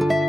thank you